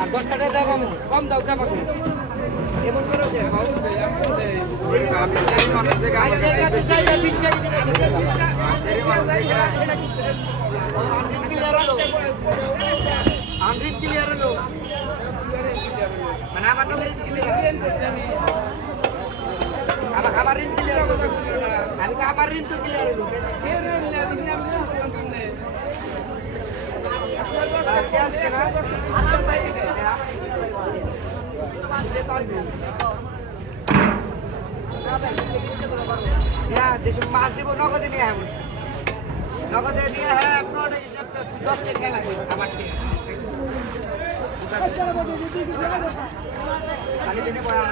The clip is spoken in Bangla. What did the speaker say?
আর 10 টাকা দাও কম দাও কা পাখি এমন করো যে মানুষের কাছে চাইবে 20 টাকা দিবে ক্লিয়ার হলো মানে আমার আমার ঋণ ক্লিয়ার হলো আমি আমার ঋণ তো ক্লিয়ার হলো মাছ দিব নগদে নিয়ে হ্যাঁ নগদে নিয়ে হ্যাঁ আপনার 10 টাকা লাগবে আমার খালি দিনে বয়া